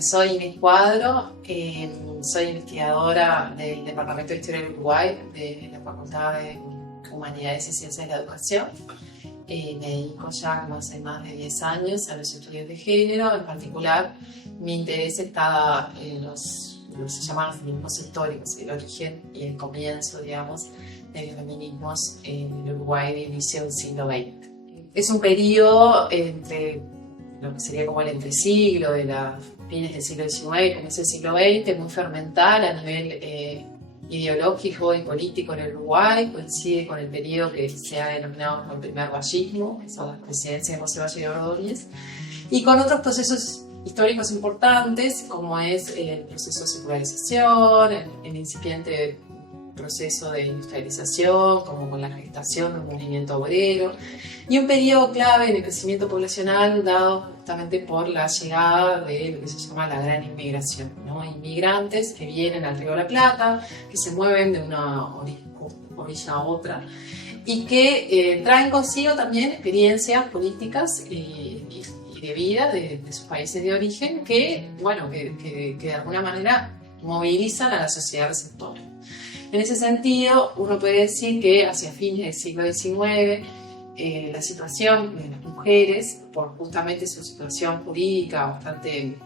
soy Inés Cuadro, soy investigadora del Departamento de Historia del Uruguay, de la Facultad de Humanidades y Ciencias de la Educación. Me dedico ya hace más de 10 años a los estudios de género. En particular, mi interés está en lo que se llaman feminismos históricos, el origen y el comienzo, digamos, de los feminismos en el Uruguay de inicio del siglo XX. Es un periodo entre lo que sería como el entresiglo de los fines del siglo XIX y comienzo del siglo XX, muy fermental a nivel ideológico y político en el Uruguay. Coincide con el periodo que se ha denominado como el primer vallismo, que son las presidencias de José Valle de Ordóñez, y con otros procesos históricos importantes, como es el proceso de secularización, el incipiente proceso de industrialización, como con la gestación del movimiento obrero, y un periodo clave en el crecimiento poblacional dado justamente por la llegada de lo que se llama la gran inmigración, ¿no? Inmigrantes que vienen al Río de la Plata, que se mueven de una orilla a otra y que traen consigo también experiencias políticas y de vida de sus países de origen que de alguna manera movilizan a la sociedad receptora. En ese sentido, uno puede decir que hacia fines del siglo XIX la situación de las mujeres, por justamente su situación jurídica bastante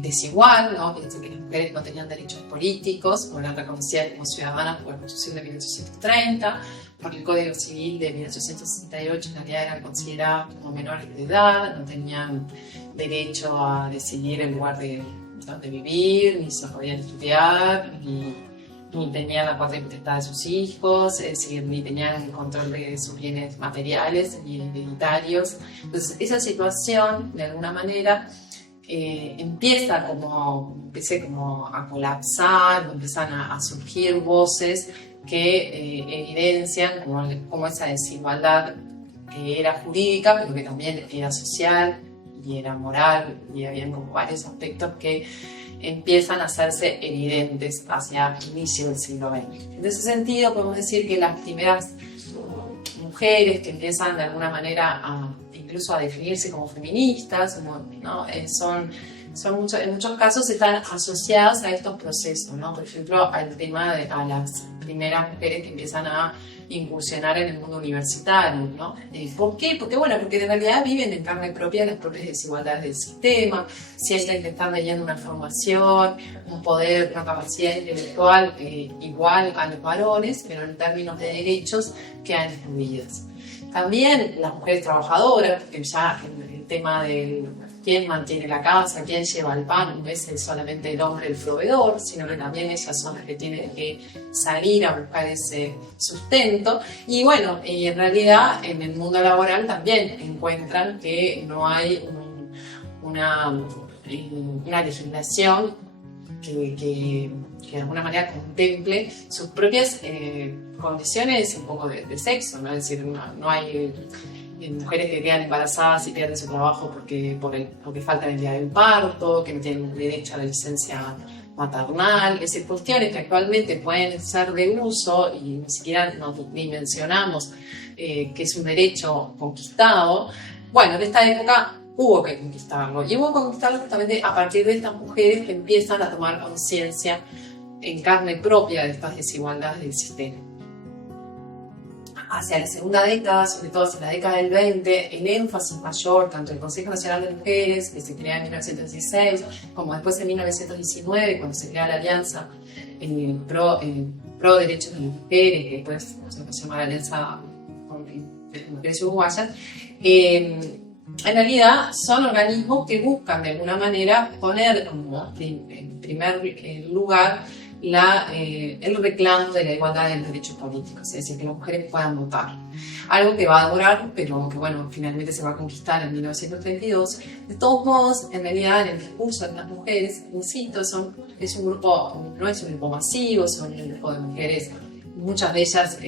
desigual, ¿no? Pienso que las mujeres no tenían derechos políticos, no eran reconocidas como ciudadanas por la Constitución de 1830, por el Código Civil de 1868 en realidad eran consideradas como menores de edad, no tenían derecho a decidir el lugar de donde vivir, ni se podían estudiar, ni tenían la patria potestad de sus hijos, es decir, ni tenían el control de sus bienes materiales ni hereditarios. Entonces, esa situación, de alguna manera, empieza como a colapsar, empiezan a surgir voces que evidencian como esa desigualdad que era jurídica, pero que también era social y era moral, y habían como varios aspectos que empiezan a hacerse evidentes hacia el inicio del siglo XX. En ese sentido, podemos decir que las primeras mujeres que empiezan de alguna manera incluso a definirse como feministas, ¿no? En muchos casos están asociadas a estos procesos, ¿no? Por ejemplo, al tema a las primeras mujeres que empiezan a incursionar en el mundo universitario, ¿no? ¿Por qué? Porque en realidad viven en carne propia las propias desigualdades del sistema, sienten que están leyendo una formación, un poder, una capacidad intelectual igual a los varones, pero en términos de derechos quedan excluidas. También las mujeres trabajadoras, porque ya el tema de quién mantiene la casa, quién lleva el pan, no es solamente el hombre el proveedor, sino que también ellas son las que tienen que salir a buscar ese sustento. Y en realidad en el mundo laboral también encuentran que no hay una legislación que de alguna manera contemple sus propias condiciones un poco de sexo, ¿no? Es decir, no hay mujeres que quedan embarazadas y pierden su trabajo porque faltan el día del parto, que no tienen derecho a la licencia maternal, es decir, cuestiones que actualmente pueden ser de uso y ni siquiera nos dimensionamos que es un derecho conquistado. Bueno, en esta época hubo que conquistarlo, y hubo que conquistarlo justamente a partir de estas mujeres que empiezan a tomar conciencia en carne propia de estas desigualdades del sistema. Hacia la segunda década, sobre todo hacia la década del 20, el énfasis mayor, tanto el Consejo Nacional de Mujeres, que se crea en 1916, como después en 1919, cuando se crea la Alianza pro Derechos de las Mujeres, que después se llama la Alianza de Mujeres Uruguayas, en realidad son organismos que buscan de alguna manera poner como en primer lugar el reclamo de la igualdad de los derechos políticos, es decir, que las mujeres puedan votar. Algo que va a durar, pero que finalmente se va a conquistar en 1932. De todos modos, en realidad, en el discurso de las mujeres, insisto, no es un grupo masivo, son un grupo de mujeres, muchas de ellas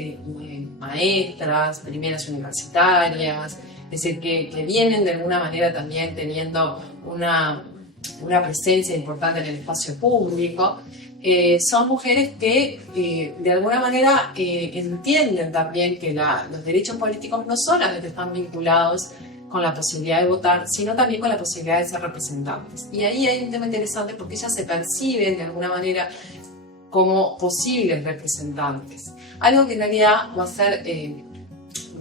maestras, primeras universitarias, es decir, que vienen de alguna manera también teniendo una presencia importante en el espacio público. Son mujeres que de alguna manera entienden también que los derechos políticos no solamente están vinculados con la posibilidad de votar, sino también con la posibilidad de ser representantes. Y ahí hay un tema interesante porque ellas se perciben de alguna manera como posibles representantes. Algo que en realidad va a ser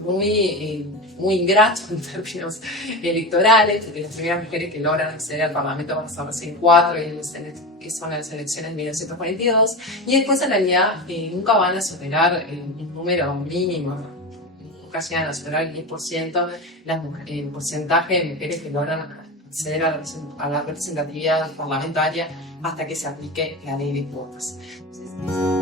muy ingrato en términos electorales, porque las primeras mujeres que logran acceder al Parlamento van a ser recién 4, que son las elecciones de 1942, y después en realidad nunca van a superar un número mínimo, nunca llegan a superar el 10% el porcentaje de mujeres que logran acceder a la representatividad parlamentaria hasta que se aplique la ley de cuotas. Entonces,